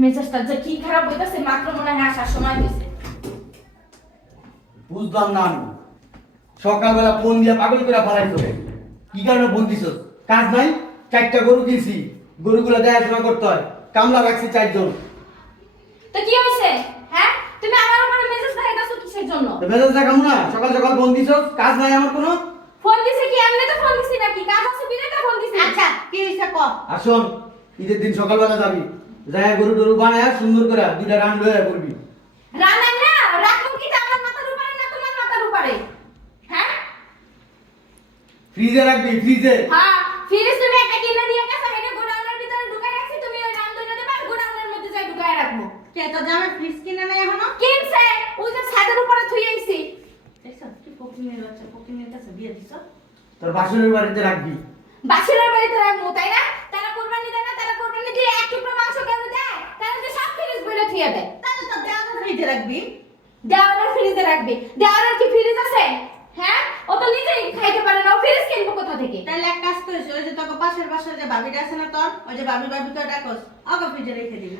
মেজাজটা যে কি খারাপ হইতাছে মাত্র মনে হয় আসার সময় হয়েছে বুঝলাম না আমি সকালবেলা ফোন দিয়ে পাগল করে ফেলাইছো কি কারণে ফোন দিছ কাজ নাই চারটা গরু কিনছি গরুগুলো দেখাশোনা করতে হয় কামলা রাখছি চারজন তো কি হয়েছে হ্যাঁ তুমি আমার উপরে মেজাজ দেখাইতাছো কিসের জন্য তো মেজাজ দেখাম না সকাল সকাল ফোন দিছ কাজ নাই আমার কোনো ফোন দিছে কি এমনি তো ফোন দিছি নাকি কাজ আছে বিনা ফোন দিছি আচ্ছা কি হইছে ক আসুন ঈদের দিন সকালবেলা যাবি যায় গরু টরু বানায় সুন্দর করে দুইটা রান লয়ে করবি। রান্না না রাখুন কি আমার মাথার উপরে না তোমার মাথার উপরে? হ্যাঁ? ফ্রিজে রাখবি ফ্রিজে। হ্যাঁ তুমি একটা কিনে দিয়ে গেছো এটা গোডাউনের ভিতরে ঢুকাই রাখছি তুমি ওই রাম ধরে দেবা গোডাউনের মধ্যে যাই ঢুকাই রাখব। কে তো জামে ফ্রিজ কিনে নাই এখনও? কিনছে ওই যে ছাদের উপরে থুই আইছি। দেখছ তুই পকিনের বাচ্চা পকিনের কাছে বিয়ে দিছ? তোর বাসনের বাড়িতে রাখবি। বাসিরের বাড়িতে রাখব তাই না? তারা কোরবানি দেয় দিয়ে এক টুকরো মাংস কেন দেয়? তারা তো সব ফ্রিজ থুয়ে দেয়। তাহলে তো ফ্রিজে রাখবি। ফ্রিজে রাখবে। কি ফ্রিজ আছে? হ্যাঁ? ও তো নিজেই খাইতে পারে না। ও ফ্রিজ কিনবো কোথা থেকে? তাহলে এক কাজ করিস ওই যে তোকে পাশের পাশের যে ভাবিটা আছে না তোর ওই যে ভাবি ভাবি তো ডাকস ফ্রিজে রেখে দিবি।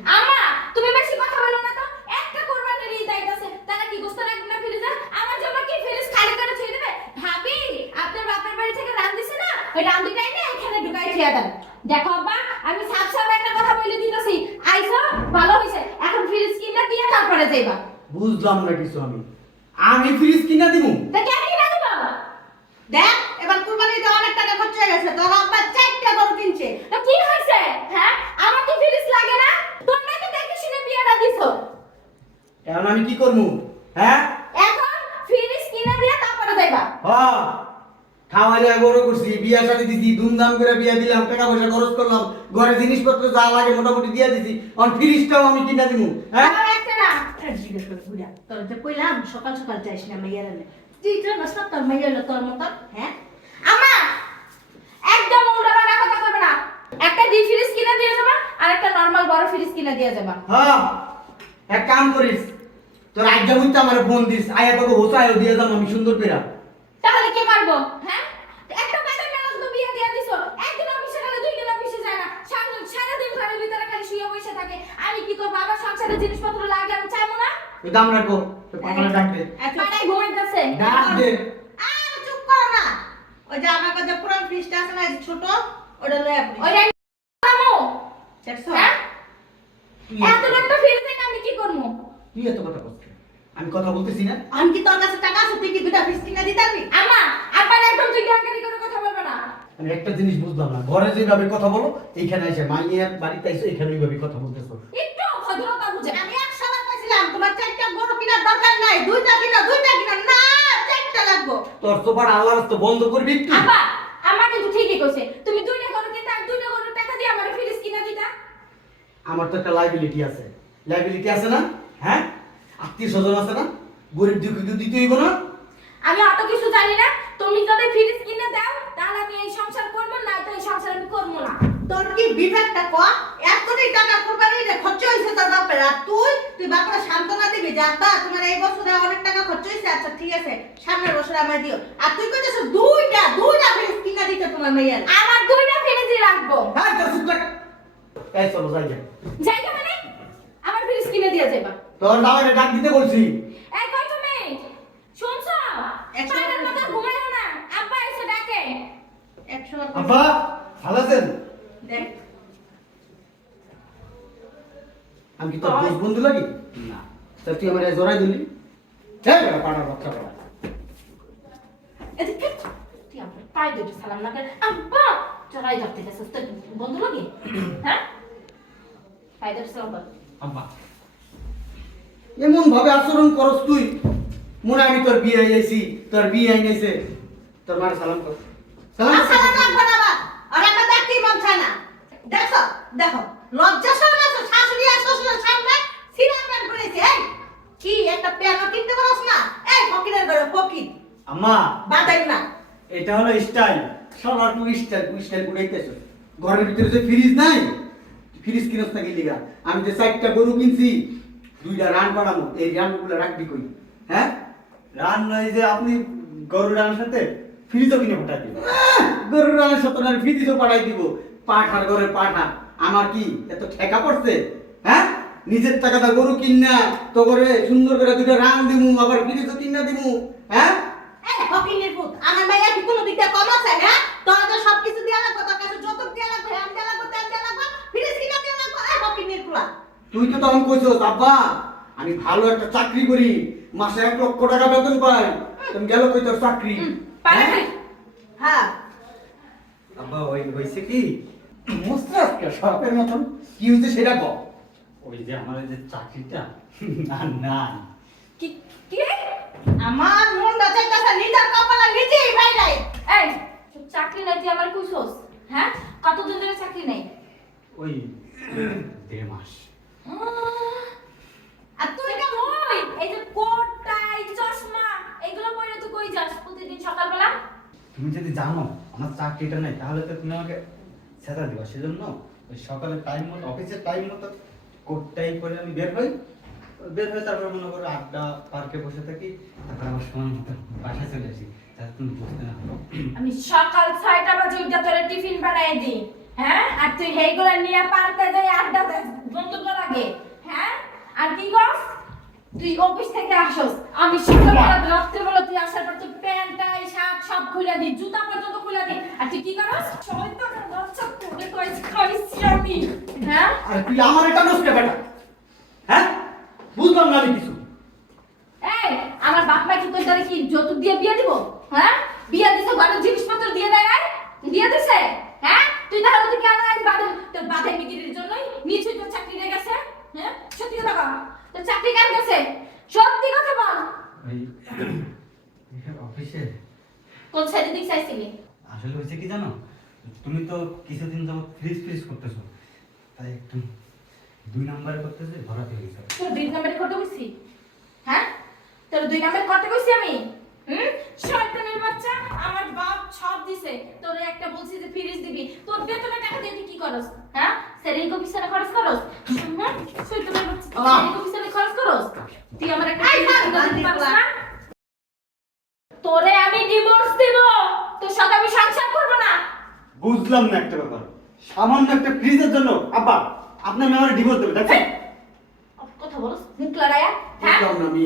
তুমি বেশি কথা বলো না তো। একটা কোরবানির ঈদ আইতাছে। তারা কি গোস্ত রাখবে না ফ্রিজে আমার জন্য কি ফ্রিজ খালি করে ছেড়ে দেবে? ভাবি আপনার বাপের বাড়ি থেকে রান দিছে না? ওই রান্দিটাই না এখানে ঢুকাই ছেড়ে দেন। দেখো আব্বা আমি সাফ সাফ একটা কথা বলে দিতেছি। আইসো ভালো হইছে। এখন ফ্রিজ কিনা দিয়ে তারপরে যাইবা। বুঝলাম না কিছু আমি। আমি ফ্রিজ কিনা দিমু? তা কেন কিনা দিবা? দেখ এবার কুরবানিতে অনেক টাকা খরচ হয়ে গেছে। তোর আব্বা চারটা গরু কিনছে। তো কি হইছে? হ্যাঁ আমার কি ফ্রিজ লাগে না। তোমরা তো দেখে শুনে বিয়েটা দিছো। এখন আমি কি করব হ্যাঁ এখন ফ্রিজ কিনা দিয়ে তারপরে যাইবা হ্যাঁ খাওয়া দাওয়া বড় করছি বিয়া শাড়ি দিছি ধুমধাম করে বিয়া দিলাম টাকা পয়সা খরচ করলাম ঘরে জিনিসপত্র যা লাগে মোটামুটি দিয়া দিছি অন ফ্রিজটাও আমি কিনা দিমু হ্যাঁ? জিজ্ঞেস করে বুড়া তোর যে কইলাম সকাল সকাল যাইস না মাইয়ার তুই তো না সব তোর মাইয়ার হলো তোর মতন হ্যাঁ? আমা একদম উল্টা পাল্টা কথা কইবে না। একটা ডিপ ফ্রিজ কিনে দিয়ে যাবা আর একটা নরমাল বড় ফ্রিজ কিনে দিয়ে যাবা। হ্যাঁ এক কাম করিস তোর আজ্ঞা বুঝতে আমার ফোন দিস আয়া তোকে হোসায়ও দিয়ে যাম আমি সুন্দর পেরা তাহলে কি করব হ্যাঁ? একটা বেতন মেলাজ তো বিয়ে দিয়ে দিছো একদিন অফিসে গেলে দুই দিন অফিসে যায় না সারা সারাদিন ঘরের ভিতরে খালি শুয়ে বসে থাকে আমি কি করব আবার সংসারে জিনিসপত্র লাগে আমি চাইব না ওই দাম রাখো। পাগলা ডাক দে এত ঘুমাইতেছে। ডাক দে। আর চুপ করো না। ওই যে আমার কাছে পুরান ফ্রিজটা আছে না ছোট ওটা লয়ে আপনি ওই যে দেখছ হ্যাঁ? এত বড় ফ্রিজ থেকে আমি কি করব? তুই এত কথা বলছিস আমি কথা বলতেছি না। আমি কি তোর কাছে টাকা আছে? তুই কি দুটা ফ্রিজ কিনে দিতে পারবি? আমা আবার একদম তুই করে কথা বলবে না। আমি একটা জিনিস বুঝলাম না। ঘরে যেভাবে কথা বলো এইখানে এসে মাইয়ের বাড়িতে এসে এখানে ওইভাবে কথা বলতেছো একটু ভদ্রতা বুঝে আমি একশো বার কইছিলাম তোমার চারটা গরু কেনার দরকার নাই দুইটা কিনা দুইটা কিনা না চারটা লাগবো। তোর সোফার আল্লাহ রাস্তা বন্ধ করবি একটু আপা আমার কিন্তু ঠিকই কইছে। তুমি দুইটা গরু আর দুইটা গরুর টাকা দিয়ে আমার ফ্রিজ কিনে দিতা আমার তো একটা লাইবিলিটি আছে। লাইবিলিটি আছে না? হ্যাঁ? আত্মীয় স্বজন আছে না? গরিব দুঃখ দিতে হইব না। আমি অত কিছু জানি না। তুমি যদি ফ্রিজ কিনে দাও তাহলে আমি এই সংসার করব না তো এই সংসার আমি করব না। তোর কি বিবেকটা ক এতটাই টাকা কোরবানি রে খরচ হয়েছে তোর বাপের। আর তুই তুই বাপরে সান্ত্বনা দিবি যে তোমার এই বছরে অনেক টাকা খরচ হয়েছে আচ্ছা ঠিক আছে সামনের বছরে আমায় দিও। আর তুই কইতেছ দুইটা দুইটা ফ্রিজ কিনা দিতে তোমার মেয়ের। আমার দুইটা ফ্রিজই রাখব। হ্যাঁ তোর চুপ এই চলো যাই যাই যাইতে মানে? আমার ফ্রিজ কিনে দিয়ে যাবা তোর দাওয়ারে ডাক দিতে বলছি। এই কই তুমি শুনছো? পাগলের মতো ঘুমাইও না। আব্বা এসে ডাকে। একশো আব্বা ভালো আছেন? আমি কি তোর দোষ বন্ধু লাগি? না। তা তুই আমার জড়াই দিলি। হ্যাঁ পাড়ার পাড়া এদিকে তুই আমার পায়ে দুটো সালাম না করে। আব্বা চড়াই ধরতে গেছিস তোর বন্ধু লাগে? হ্যাঁ? পায়ে দুটো সালাম কর। আব্বা। এমন ভাবে আচরণ করস তুই। মনে আমি তোর বিয়ে আইছি তোর বিয়ে আইনাইছে তোর মার সালাম কর। সালাম কর। আসসালাম না বাবা আর দেখতেই মন চায় না। দেখো দেখো। লজ্জা শরম আছে শাশুড়ি আর শ্বশুরের সামনে সিরিয়াল প্যান্ট পরেছে এই! কি একটা পিয়ানো কিনতে পারছ না? এই ফকিরের ঘরে ফকির। আম্মা! বাদাই না। এটা হলো স্টাইল। সবার টু স্টাইল টু স্টাইল উড়াইতেছো ঘরের ভিতরে যে ফ্রিজ নাই ফ্রিজ কিনস না গেলি গা আমি যে চারটা গরু কিনছি দুইটা রান বাড়াবো এই রানগুলো রাখবি কই? হ্যাঁ? রান নয় যে আপনি গরু রানের সাথে ফ্রিজও কিনে পাঠাই দিবেন আহ, গরুর রানের সাথে ফ্রিজও পাঠাই দিব। পাঠার ঘরে পাঠা। আমার কি এত ঠেকা পড়ছে? হ্যাঁ? নিজের টাকাটা গরু কিনা তো করে সুন্দর করে দুটো রান দিমু আবার কিনা দিমু হ্যাঁ? পুত আমার কি কোনো দিকটা কম আছে হ্যাঁ? তোর তো সব কিছু দিয়া লাগবে তোর কাছে যৌতুক দিয়া লাগবে আম দিয়া লাগবে তেল দিয়া লাগবে ফিরিস কিনা দিয়া লাগবে এ ফকিনের পুলা তুই তো তখন কইছো আব্বা আমি ভালো একটা চাকরি করি মাসে এক লক্ষ টাকা বেতন পাই। তুমি গেল কই তোর চাকরি? হ্যাঁ? হ্যাঁ। আব্বা ওই হয়েছে কি? মুস্তাফকে সরকারের মতন। কি হয়েছে সেটা কর ওই যে আমার ওই যে চাকরিটা আর নাই। কি কি? আমার মনটা চাইতাছে নিজের কপালে নিজেই ভাই নাই। এই চাকরি নাই তুই আমার কইছস হ্যাঁ? কতদিন ধরে চাকরি নাই? ওই দেড় মাস। আর তুই কেমন? এই যে কোট টাই চশমা এগুলো পরে তুই কই যাস প্রতিদিন সকালবেলা? তুমি যদি জানো আমার চাকরিটা নেই তাহলে তো তুমি আমাকে সেটা দিবা। সেজন্য ওই সকালে টাইম মতো অফিসের টাইম মতো কোটটাই করে আমি বের হই। বের হয়ে তারপর মনে করো আড্ডা পার্কে বসে থাকি, তারপর আমার সময় মতো বাসায় চলে আসি। যাতে তুমি বুঝতে না আমি সকাল ছয়টা বাজে উঠে তোরে টিফিন বানাই দিই হ্যাঁ? আর তুই হেগুলা নিয়ে পার্কে যাই আড্ডা বন্ধুত্ব লাগে হ্যাঁ? আর কি করস তুই অফিস থেকে আসস। আমি সকালবেলা, রাত্রেবেলা তুই আসার পর তুই প্যান্ট টাই শার্ট সব খুলে দিই, জুতা পর্যন্ত খুলে দিই। আর তুই কি করস? তোরে তো আজ হ্যাঁ? তুই আমার এটা নষ্ট বেটা। হ্যাঁ? বুঝলাম না আমি কিছু। এই আমার বাপ মা কি তোর দ্বারা কি যৌতুক দিয়ে বিয়ে দিব? হ্যাঁ? বিয়ে দিছে ঘরের জিনিসপত্র দিয়ে দেয় নাই? দিয়ে দিছে? হ্যাঁ? তুই তাহলে তুই কেন আজ বাদে তোর বাধে বিক্রির জন্যই নিশ্চয়ই তোর চাকরি গেছে? হ্যাঁ? সত্যি কথা বল। তোর চাকরি কেন গেছে সত্যি কথা বল। অফিসে। কোন সাইডে দিক চাইছিলি? আসলে হয়েছে কি জানো? তুমি তো কিছুদিন যাবত ফ্রিজ ফ্রিজ করতেছো। তাই একটু দুই নাম্বারে করতেছে ভরাতে হয়ে গেছে। তোর দুই নম্বরে কত কইছি? হ্যাঁ? তোর দুই নম্বরে কত কইছি আমি? হুম? শয়তানের বাচ্চা আমার বাপ সব দিছে। তোরে একটা বলছি যে ফ্রিজ দিবি। তোর বেতনের টাকা দিয়ে তুই কি করস? হ্যাঁ? সেরিং কপি সারা খরচ করস? হ্যাঁ শয়তানের বাচ্চা। সেরিং কপি সারা খরচ করস? তুই আমার একটা? তোরে আমি ডিভোর্স দিব। তোর সাথে আমি সংসার করব না। বুঝলাম না একটা ব্যাপার। সামান্য একটা ফ্রিজের জন্য আব্বা আপনার মেয়ে ডিভোর্স দেবে দেখছেন? কথা মুখ লড়াইয়া? হ্যাঁ? বুঝলাম না আমি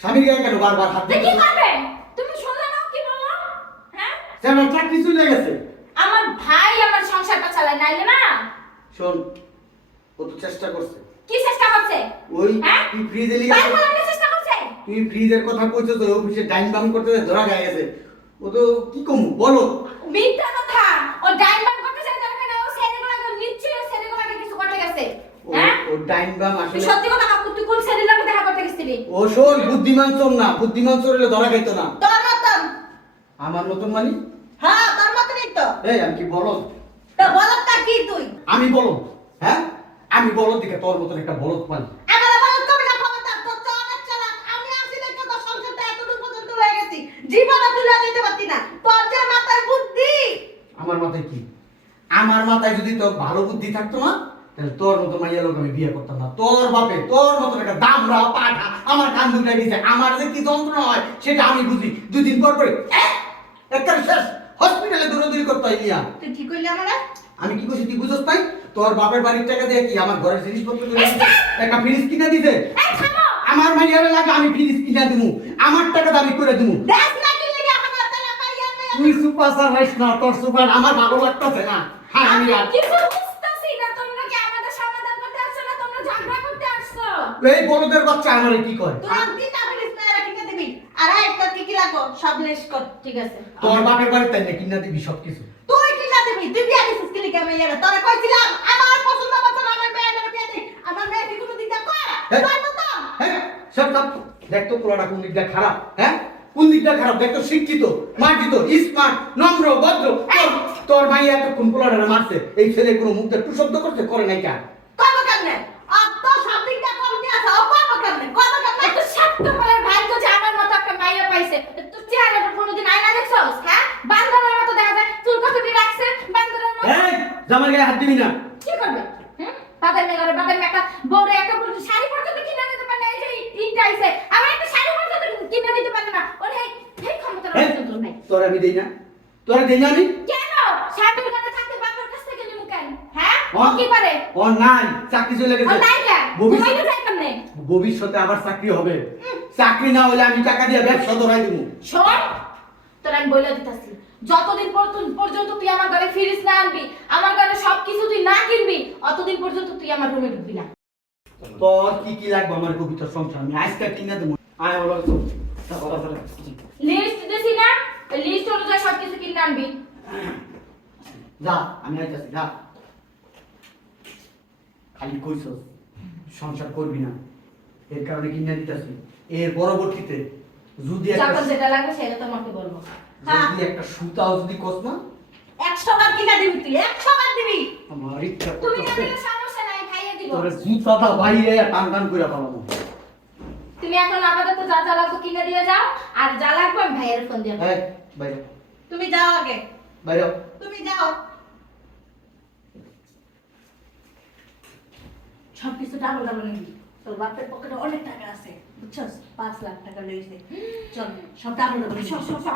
স্বামীর গায়ে কেন বারবার হাত কি করবে? তুমি শুনলে না কি হ্যাঁ? চাকরি চলে গেছে। আমার ভাই আমার সংসারটা চালায় নাইলে না? শোন ও তো চেষ্টা করছে। কি চেষ্টা করছে? ওই? তুই ফ্রিজে লিখে তুই ফ্রিজের কথা কইছো তো অফিসে টাইম বাম করতে ধরা গায়ে গেছে। ও তো কি কমু? বলো। মিথ্যা কথা। ও ডাইন বাম করতে চাই দরকার নাই ও সেরেগুলাকে নিশ্চয়ই সেরেগুলাকে কিছু করতে গেছে। ও হ্যাঁ? ও টাইম বাম আসলে সত্যি কথা কাকু তুই কোন দেখা করতে গেছিলি? ও শোন বুদ্ধিমান চোর না। বুদ্ধিমান চোর হলে ধরা খাইতো না। তোর মতন। আমার নতুন মানি? হ্যাঁ তোর মতনই তো। এই আমি কি বলো তো কি তুই? আমি বলো হ্যাঁ? আমি বলো দিকে তোর মতন একটা বলদ পানি আমার বলত কবে না ক্ষমতা তোর তো অনেক চালাক আমি আসি দেখে তোর সংসারটা এতদূর পর্যন্ত হয়ে গেছি জীবনে তুলে যেতে পারতি না তোর যে মাথায় বুদ্ধি আমার মাথায় কি? আমার মাথায় যদি তোর ভালো বুদ্ধি থাকতো না তাহলে তোর মতো মাইয়া লোক আমি বিয়ে করতাম না। তোর বাপে তোর মতো একটা দামরা পাঠা আমার কান দুটাই দিছে। আমার যে কি যন্ত্রণা হয় সেটা আমি বুঝি। দুদিন পর পরে একটা শেষ। হসপিটালে দৌড়াদৌড়ি করতে হয় নিয়া তুই ঠিক হইলি আমারে? আমি কি করছি তুই বুঝছ তোর বাপের বাড়ির টাকা দিয়ে কি আমার ঘরের জিনিসপত্র? একটা ফ্রিজ কিনা থামো! আমার মাইয়ারে লাগে আমি ফ্রিজ কিনা দিমু। আমার টাকা দাবি করে দিমু দেখ না কি লেগে আমার তালা মাইয়ার মেয়ে তুই সুপার স্টার হইস না তোর সুপার আমার ভালো লাগতেছে না। হ্যাঁ আমি আর কিছু বুঝতাছি না তোমরা কি আমাদের সমাধান করতে আসছো না তোমরা ঝগড়া করতে আসছো? এই বড়দের বাচ্চা আমারে কি করে তুই দিতা ফিরিস মেয়েরা কিনে দিবি? আর একটা কি কি লাগো সব লিস্ট কর ঠিক আছে। তোর বাপের বাড়ি তাই না কিনা দিবি সব কিছু তুই কিনা দিবি? তুই বিয়া দিছিস কি লিখে মেয়েরা তোরে কইছিলাম আমার পছন্দ মতো আমার মেয়েদের বিয়া দি আমার মেয়ে কি কোনো দিকটা কর হ্যাঁ। তোর মতো হ্যাঁ সব সব। দেখ তো পোলাটা কোন দিকটা খারাপ হ্যাঁ? কোন দিকটা খারাপ? দেখ তো শিক্ষিত মার্জিত স্মার্ট নম্র ভদ্র। তোর তোর মাই এতক্ষণ পোলাটা মারছে এই ছেলে কোনো মুখটা টু শব্দ করছে? করে নাই কা। কব কেমনে আর তো সব দিকটা কম দিয়া আছে ও কব কেমনে কব দেই না তোর দেই না আমি কেন? স্বামীর ঘরে থাকতে বাপের কাছ থেকে নিমু কেন? হ্যাঁ? ও কি পারে ও নাই। চাকরি চলে গেছে। ও নাই কা ভবিষ্যৎ- ঘুমাইতে যাই কেমনে? ভবিষ্যতে আবার চাকরি হবে। চাকরি না হলে আমি টাকা দিয়ে ব্যবসা ধরাই দেবো। শোন তোর আমি বলে দিতেছি। যতদিন পর্যন্ত তুই আমার ঘরে ফিরিস না আনবি আমার ঘরে সবকিছু তুই না কিনবি অতদিন পর্যন্ত তুই আমার রুমে ঢুকবি না। তোর কি কি লাগবে আমার কবিতার সংসার? আমি আজকে কিনে দেবো। আয় চল। লিস্ট দিছি না? লিস্ট অনুযায়ী সবকিছু কিনে আনবি। যা আমি আইতাছি যা। খালি সংসার করবি না। এর কারণে কিনে দিতেছি এর পরবর্তীতে যদি একটা যেটা লাগবে সেটা তোমাকে বলব। হ্যাঁ। যদি একটা সুতাও যদি কস না? একশো বার কিনা দিবি তুই একশো বার দিবি। আমার ইচ্ছা তুমি না করতেছে দিলে সমস্যা নাই খাইয়ে দিব। তোর জুতাটা বাইরে টান টান করে পালাবো। তুমি এখন আপাতত যা যা লাগবে কিনে দিয়ে যাও আর যা লাগবে আমি ভাইয়ের ফোন দিয়ে বাইরে তুমি যাও আগে। বাইরে তুমি যাও। সবকিছু ডাবল ডাবল নাকি তোর বাপের পকেটে অনেক টাকা আছে বুঝছস? পাঁচ লাখ টাকা লেগেছে চল সব ডাবল ডাবল সব সব সব